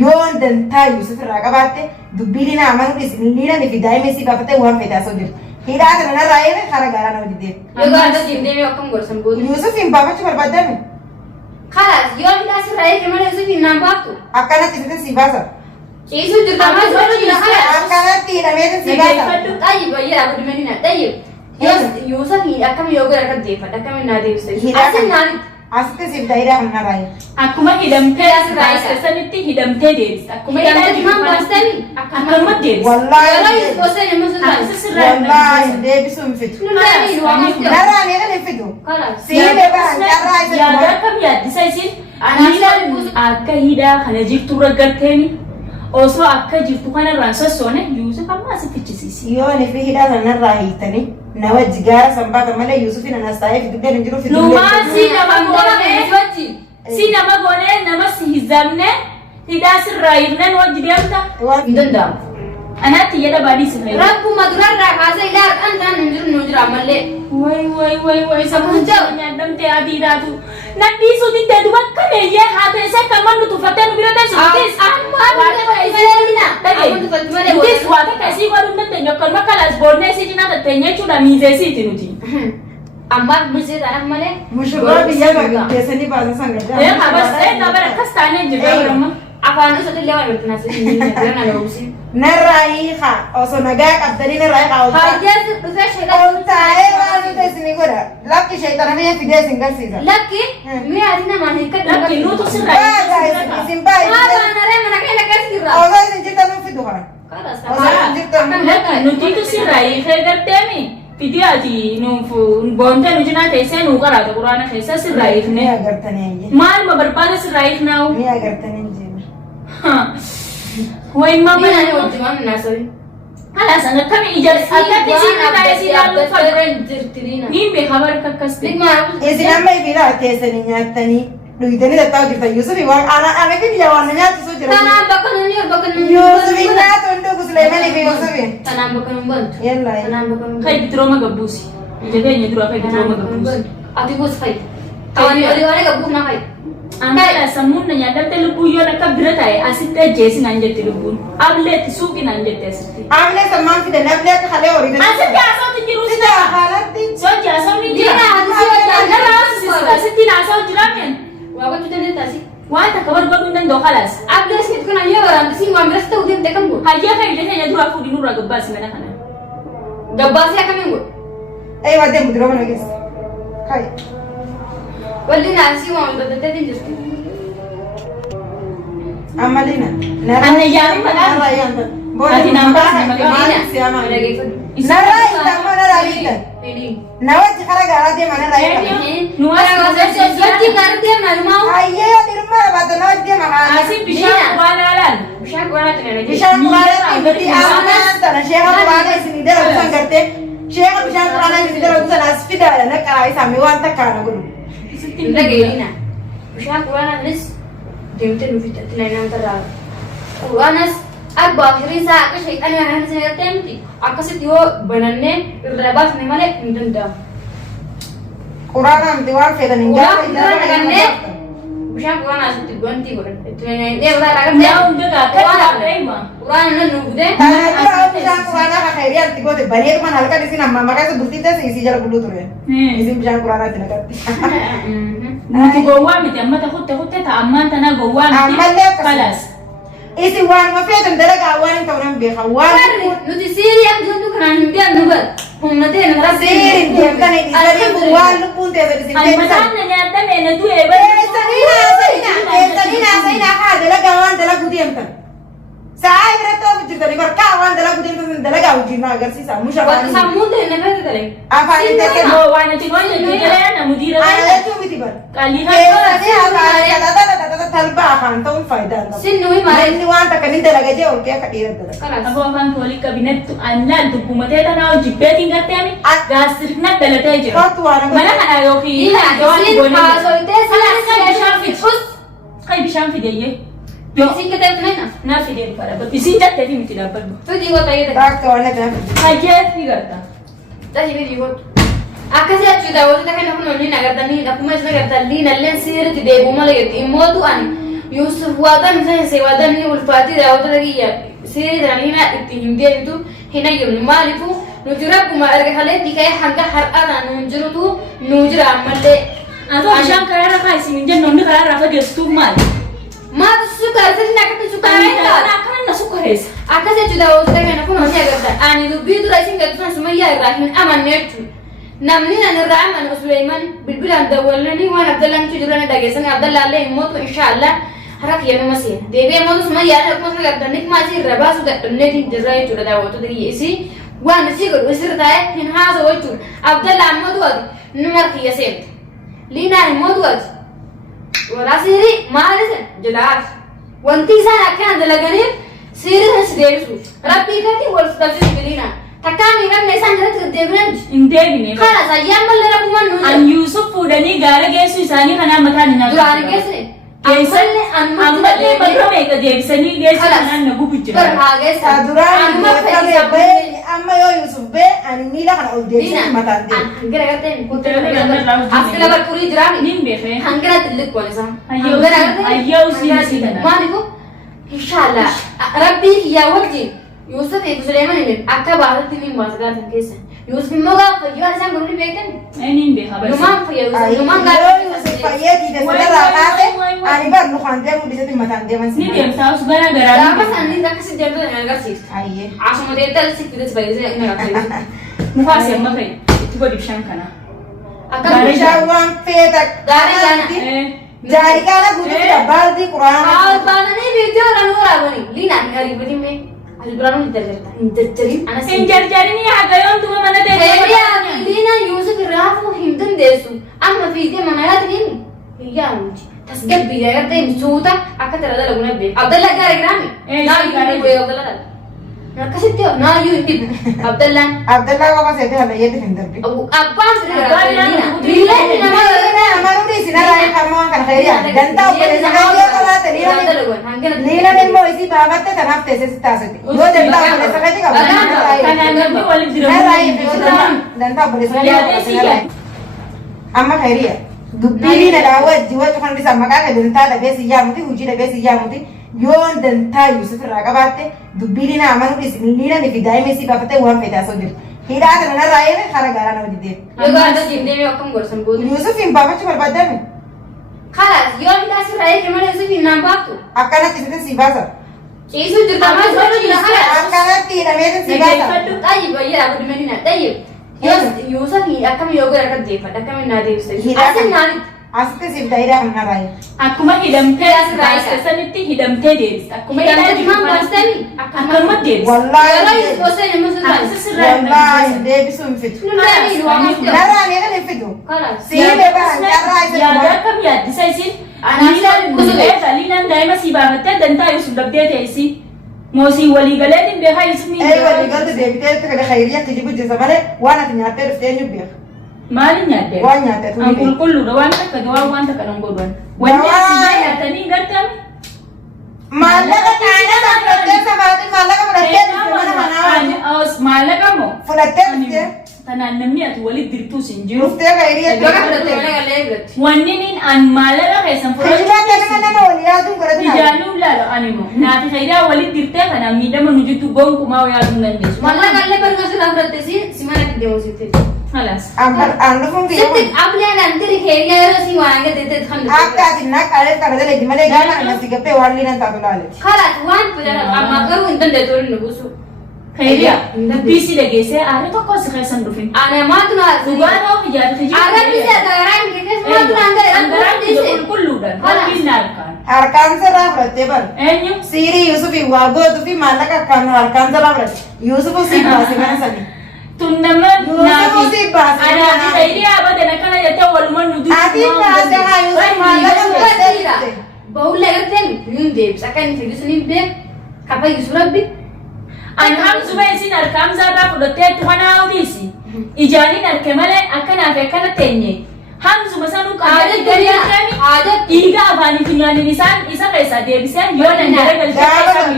يون دنتا يوسف الرقبات دبيلنا عملوا لنا في دايما سي بفتة وهم في تاسودر هيدا أنا رأيي خارج على نودي يقعد جندي يوكم قرصن بود يوسف إن بابا شو بربادم خلاص يوم ده سرعي كمان يوسف إنام بابتو أكنا تيجي سيباسا يوسف ترتاح أكنا تيجي نميت سيباسا طيب يا أبو دمنينا طيب يوسف أكم يوغا ركب ديفا أكم نادي يوسف أصل نادي أصل سيب دايرة هم نراي akkuma hidhamtee asirratti hidhamtee deebisa akkuma hidhamtee akkuma deebisa wallahi deebisu mfitu naraan eegale mfitu siile baan carraa isa yaada kam yaaddisa isin akka hidhaa kana jirtu raggatteeni osoo akka jirtu kanarraan sossoone Yusuf amma asitti fichisiisi yoon fi hidhaa sanarraa hiitanii na wajji gaara sanbaata malee Yusufin anastaayee fidugeen hin jiru si nama goonee nama si hizamne hidhaa sirraa hiifneen wajji deemta hin danda'amu anaatti yada baadii sirree rakkuma durarraa kaasee ilaa dhaan hin jiru nu jira ammallee way sabun nyaadamtee adiidhaatu nadhiisuu diddee dubakka leeyyee haa ta'e isa kan mannu tuffattee nu bira teessu nutis waa takka isii godhuu dandeenya akkanuma kalaas boonnee isii cinaa tatteenya jechuudha miizeesiiti nuti amma bulchee taanaaf malee mushurraa biyya keessanii baasan sangaddaa habas bara akkas taanee jirra barama afaan isaatti illee waan birtinaas hin jirre narraayi haa osoo nagaa qabdanii narraayi haa hayyaasi dhufee oltaa'ee waan nuti isinii godha lakki sheexana biyya fidee isin garsiisa lakki mi'aati namaan hiikka lakki nutu isin baay'ee naree mana keenya keessa jirra osoo isin jirtan nu fidu haa osoo isin jirtan nutitu sirraa hiikee garteemi fidii ati nuuf boontee nu cinaa teessee nuu qaraata quraana keessa sirraa hiikne maaluma barbaada sirraa hiiknaawu ni agartanii jiru way mama midhani wajjimaan naasari halas anga kami ija akkatti siin taa'ee si ilaalu fagureen jirtiniina niin beekaa barka akkas ta'e isin amma ifilaa teessanii nyaatanii dhugdanii tattaa'u jirtan Yusufi waan ana fi biyya waan nyaachisuu jira tanaan bakka nuni bakka nuni Yusufi nyaatu hunduuku Suleemanii fi Yusufi tanaan bakka nun bantu yalla tanaan bakka nun kai bidirooma gabbuusi ija keenya dura kai bidirooma gabbuusi ati buus fay tawani wali gabbuuf na fay Angkala samun na nyadamte lubu yo na kabira tae asitte jesi nanjete lubun ablet suki nanjete asitte amle samman fi da nable ka khale ori asitte aso tinjiru sida halatti so jaso ni jira asitte na aso jiramen wago tutene tasi wanta kabar godun dan do khalas ablet sit kuna yo waram si wa mrasta udin te kambo hayya kai de nya dura fudi nura gabbas mena kana gabbas ya kamen go ay wade mudro mana ges kai walli nasi wa mrasta te jirti amalina anne yari mana narayan ati namba magana siama lagi narai tamma narai nawaji kharaga arade mana narai nuwas sochi garde malumau ayye dirma badana wajje maha asib bishan walalan bishan wala tene bishan wala tibti amana tana sheha wala isini dara usan garte sheha bishan wala isini dara usan asfida na qarai sami wanta kana gudu Lagina. Bishan Qur'aan nis deemte nu fitatti laynaan tarraa. Qur'aanas abba hirisa akka shayxaan waan hin garteemti. Akkasitti yoo banannee irra baafne malee hin danda'amu. Qur'aan amti waan fedhan hin gaafa bishan Qur'aan asitti gonti godhan. Itti laynaan dheeraa dhagaa. Yaa hunda gaafata Qur'aan nan nu bude. Bishan Qur'aan akka khayriyaa itti goote baneetu man halkan isin amma maqaa isa bultiitte isi jala buluu ture. Isin bishan Qur'aan itti naqatti. Nuti gowwaa miti amma takutte ta ammaan tana gowwaa miti kalas. Isi waan ma feetan dalagaa waan hin ta'u nan beeka waan nuti siiriyaa jirtu kanaan hin deemnu bar. Humnatee nama siirin deemtan isanii waan lubbuun ta'e isin deemtan. Almataan na nyaatame na du'e bari. Eessanii naasayinaa haa dalagaa waan dalaguu deemtan. Sa'a biratti of jirtanii barkaa waan dalaguu deemtan dalagaa wajjin na agarsiisa. Waktu sammuun ta'e na fayyadaa ta'e. Afaan hin ta'e. Waan ati goone jechuudha na mudira. Ayyaatu miti bar. Qalli Eessanii afaan talba afaan ta'uun faayidaa qaba. Sinnuwi malee. Inni waan takka ni dalaga jee ol kee akka dhiira dalaga. Aboo afaan koolii kabinettu annaan dubbumatee tanaa hojii beetiin garteemi gaasirna dalatee jira. Kootu waan akka. Mana kana yookiin Isin haasoitee bishaan fide. Kai bishaan fideeyye. Isin keteetu nena. Na fideen fara. Isin jattee fi miti dhaabbadhu. Fidii goota yoo ta'e. Bakka waan akka. Hajjee fi garta. Tashi fidii goota. Akkasii achuudha wantoota kana kun waliin agartanii akkuma isin agartan liinalleen siiritti deebi'u malee immootu ani Yusuf wadan sai wadan ni ulfati da wata dagiya sai da ni na ittihimdiya bitu hina yurni malifu nujura kuma arga halati kai hanga har ana nunjurutu nujura malle ato shan karara kai simin jan non karara fa gestu mal ma sukar tin na kata sukar ta na kan na sukares akase juda wata daga na kuma ya garda ani du bidu raisin ga tun sumayya ibrahim amannetu namni na raman sulaiman bilbilan da wallani wa abdallah tujura na daga san abdallah Allah imoto inshallah harak ya masin debe mo sumayya na kuma garda nik ma ji rabasu da danne din jazai juda da wata daga yesi wa nasiga usir da hin haza wajur abdallah amadu numar kiyasen lina amadu wala siri maalisen jadaat wanti sana kan dalagani siri hasdeesu rabbi kati wal tafsir bilina takami nam nesan jarat debran indegni khala sayyam mal rabbuman nu an Yusuf fudani gara gesu isani kana mata na durani gesne gesalle amma le bagro me ka gebsani gesu nan na gubujira kar ha gesa durani be amma yo Yusuf be ani mila kana udesi matande hangara gaten kutra afkala bar puri jirani nimbe fe hangara tillik konisa ayyo sini maliku inshallah rabbi ya wajhi Yusuf e Sulaiman ne akka barat min mazgar tan kesa Yusuf moga fayo asan guruli beken nimbe habar numan fayo numan ga Yusuf faye di da sadara kate ani bar nu khande mu bisati matande man ni dem sa su gara gara da pasan ni da kasi jento na garsi ayye asu mo detal sik bidas bayze na garsi mu fase makai tugo dipshan kana akka shawan feta gare jana jari kana gudu da baldi Quran bana ni video ranura bani lina hari budi me albranu interjari ana sinjarjari ni hagayon tuma mana de ya lina Yusuf rafu himdan desu amma video manayat ni ya muji tasgab bi ya de suta akka tarada laguna be abdallah gare grami na yu be abdallah na kasityo na yu bib abdallah ko kasete hala yede hindarbi abban lina lina na amaru di sinara kama kan khaiya danta upare sakaiya kala tani lina ne mo isi babatte tanafte se sitasati yo danta upare sakaiya ka kana ngambi wali danta upare sakaiya amma khaiya dubbili na dawa jiwa kan bisa makaka danta da besi yamuti huji da besi yamuti yon danta Yusuf ragabatte dubbili na amanu di lina ne fidai mesi babate wan feta so dir hira na raye khara gara na wadi yo ga jinde me okam gorsan bodu Yusuf in baba chupar badame khalas yo bita si raye kemane Yusuf in nam batu akana tisite sibasa isu dirtama zoro di khalas akana tina mete sibasa tayyib ya abu medina tayyib Yusuf ni akam yoga rakat jefa akam na de se asin nani asite sibdaira hamna raye akkuma hidamte asanitti hidamte deebis akkuma hidamte man bastani akkuma deebis wallahi wose ne musulman wallahi deebisu mfitu nara ne kan mfitu khalas sibe ba nara yaada kam yaaddisa isin liinan daa'ima si baafattee dantaa Yusuf dabdee teessi موسي ولي قالين بها يسمي ايوه اللي قلت دي بتاعتك كده خيريه تجيب الجزمه وانا تنعترف تاني بيها مالي نعترف وانا نعترف أقول كله دوان تك دوان وان تك نقول وان والناس جاية تاني قرتم مالك تعالى فلتت سباتي مالك فلتت انا أوس مالك مو فلتت تنا نمية ولي درتو سنجرو مفتاح خيريه وانين أن مالك هيسم فرش انا ولياتهم كرتنا تجانو لا لا أنيمو ناتي خيريه ولي درتة كنا ميدا من وجود تقوم كما ويادم نندس والله قال لي برجع سلام رتسي سمعت ديوسي خلاص عندكم في ستك قبل أن أنتري خيريه رسي وانا قدرت تخلص akka tinna kale kada le dimale gana nasiga pe wali nan tabulale خلاص وان فجأة أما كرو إنت دتول نبوسو خيريه بيسي لجيسه أنا تقص خيسان رفين أنا ما تنا دوغان أو خجال خجال أنا بيسي أتغيران كيف ما تنا أنغران بيسي كله ده كل ناركان harkan sera bertebar أنيو siri Yusuf iwago tu fi malaka kan harkan sera berat Yusuf si bahasa mana sani تنمر Yusuf si bahasa أنا في خيريه أبدا أنا كنا يتوه ولمن ندوس ati bahasa Yusuf malaka bertebar بقول لك أنت يوم ديب سكان في جسمي بيك كapa Yusuf ربي أنا هم زباين أركام زارا فلتة تهنا أوديسي إجاني نركمله أكنا في كنا تاني هم زمسانو كذا كذا عادة إيجا أباني فينياني نسان إسا كيسا ديبسان يونا نجرب الكيسا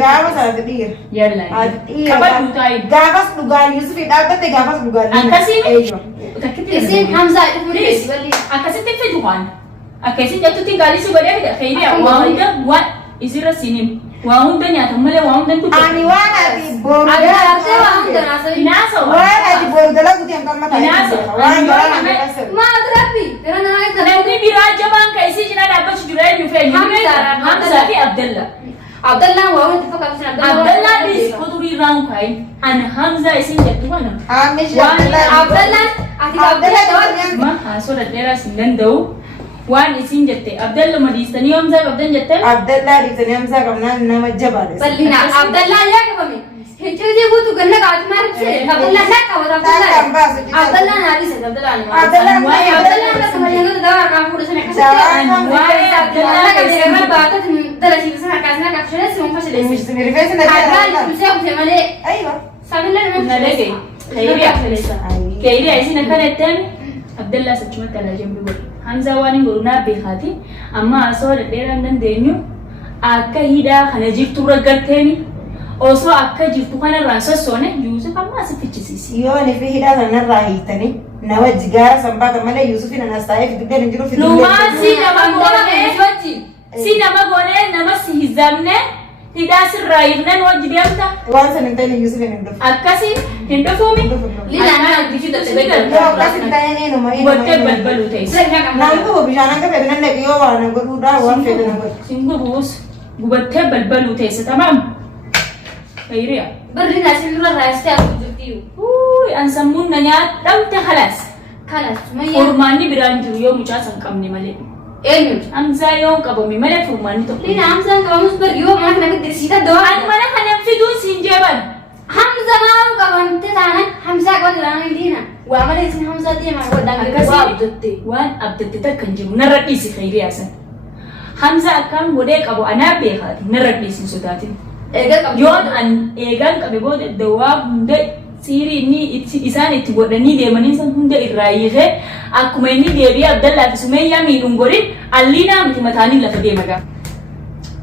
gabas ada dir يلا كبر دوتاي gabas lugar Yusuf dapat te gabas lugar أنت سيمي اسم حمزة يقول لي أنت سيتك في جوان Akkasii jettutti gaarii si godhee fida khayriya waa hunda waan isirra sinin waa hunda nyaatan malee waa hunda tuqe. Ani waan ati boru Agartee waa hunda naasawii. Inaasa waan ati boru dalagu deem kan mataa Inaasa. waan garaa nama kasir. Maal rabbi gara nama isa. namni biraa jabaan ka isii cinaa dhaabbachuu jira eenyu fe'e Hamza fi Abdalla. Abdallaan waa hunda fakkaatan Abdalla bis kuturii raawun kaayi an Hamza isin jettu kana. Amish Abdallaan ati Abdallaan Ma haasoo dhedheeraa sin danda'u waan isin jette Abdalla madiistanii Hamza qabdan jettan. Abdallah ditani Hamza qabnaan nama jabaadha. bal'ina Abdallaan yaa qabame. Hejjee guutuu ganna qabaati maal ibsee Abdallaan yaa qabata Takkan baasu jechuudha. Abdallaan haadhise Abdallaan. Abdallaan Abdallaan akka mallattoo dawaa kan fuudhu sana akkasii. Waa'ee Abdallaa Abdallaan baatatu dalasiisa harkaasina qabshalee si muka shileessi. Rifeensi na Abdallaan jala. kumsee kumsee malee Aywa. sabillee nama Na dhage khayriya isin akkana jetteen Abdallaa sachumatti alaa jembi godhe Hamza waan hin godhu naaf beekaati amma haasoo dhedheeraa hin dandeenyu akka hidhaa kana jirturra garteeni osoo akka jirtu kanarraan sossoone Yusuf amma asi fichisiisi. Yoo ni fi hidhaa sanarraa hiitanii na wajji gaara sanbaata malee Yusufiin anas taa'ee fidubbeen hin jiru Numaa si nama goonee si nama goonee nama si hizamne hidhaa sirraa hiifneen wajji deemta. waan san hin ta'in Yusufiin hin dhufu. Akkasii hin dhufuumi. Lilaan naa bishuu dadhabee Yoo akkas hin ta'in eenyuma Gottee balbaluu ta'e. Naan dhufu bishaan hanga fedhe nan dhaqee yoo waan godhuudhaa waan fedhe nan godhu. Sin gubuus gubattee balbaluu teesse tamaam. Khayriya. Birri naa sin dura raastee akka jirtiyu. An sammuun na nyaadhamte halas. Kanas mayyaa. Furmaanni biraan jiru yoo mucaa san qabne malee. Eenyu? Hamzaa yoo qabame malee furmaanni tokko. Lina Hamzaan qabamus bar yoo mana kana dirsiita dawaa. An mana kana fiduun siin jeeban. Hamza maal qabante taanaan Hamzaa qabate taanaan Lina. Waa malee isin Hamzaa deemaa godhaan waa abdatte. Waan abdatte takka hin jiru narra dhiisi khayriyaa san. Hamza akkaan godhee qabu anaa beekaati narra dhiisi hin sodaatin. Eegaa qabdi. Yoon an eegaan qabe booda dawaa hunda siirii inni isaan itti godhanii deemanii san hunda irraa hiikee akkuma inni deebi'ee Abdallaa fi Sumayyaa miidhuun godhin alliinaa miti mataanii lafa deema gaafa.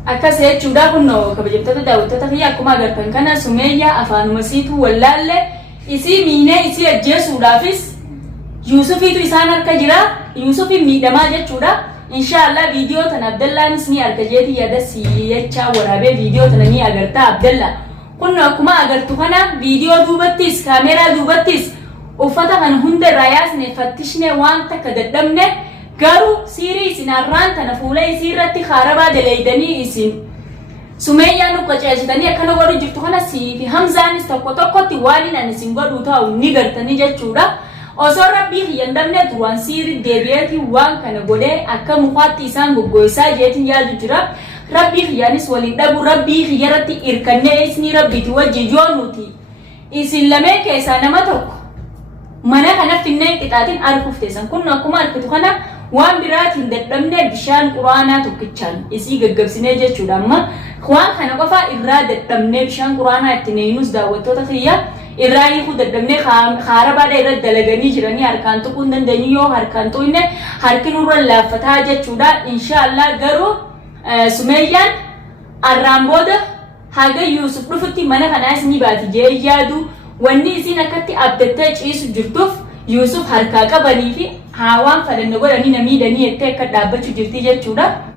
Akkas jechuudha kunoo kabajamtoota daawwattoota kiyya akkuma agartan kana Sumayyaa afaanuma siituu wallaallee isii miinee isii ajjeesuudhaafis Yusufiitu isaan harka jira Yusufiin miidhamaa jechuudha. Inshallah video tan Abdallaanis ni arga jeeti yaada si'echaa waraabee video tan ni agarta Abdallaa. Kun akkuma agartu kana video duubattis kaameraa duubattis uffata kan hunda irraa yaasne fattishne waan takka dadhabne garuu siirii isin arraan tana fuula isii irratti haarabaa daleeydanii isin Sumayyaan nu qaceessitanii akkana godhu jirtu kana siifi Hamzaanis tokko tokkotti waan inni isin godhu ta'u ni gartanii jechuudha. Osoo rabbii hiyyan dabne duraan siirii deebi'eeti waan kana godhee akka mukaatti isaan goggoisaa jeetiin yaadu jira. Rabbii hiyyaanis waliin dhabu rabbii hiyyarratti irkannee isni rabbiiti wajji yoo nuti isin lameen keessaa nama tokko mana kana finneen qixaatiin arguuf teessan kun akkuma argitu kana waan biraatiin dadhabne bishaan quraanaa tokkichaan isii gaggabsinee jechuudha amma waan kana qofa irraa dadhabne bishaan quraanaa itti neenyus daawwattoota kiyya irraa hiikuu dadhabne haarabaadha irra dalaganii jiranii harkaan tuquu hin dandeenyu yoo harkaan tuqne harki nurra laaffataa jechuudha inshaallah garuu Sumayyaan arraan booda haga Yusuf dhufutti mana kanaas ni baati jee yaadu wanni isin akkatti abdattee ciisu jirtuuf Yusuf harkaa qabanii fi haawaan fadhanna godhanii na miidhanii jettee akka dhaabbachuu jirti jechuudha.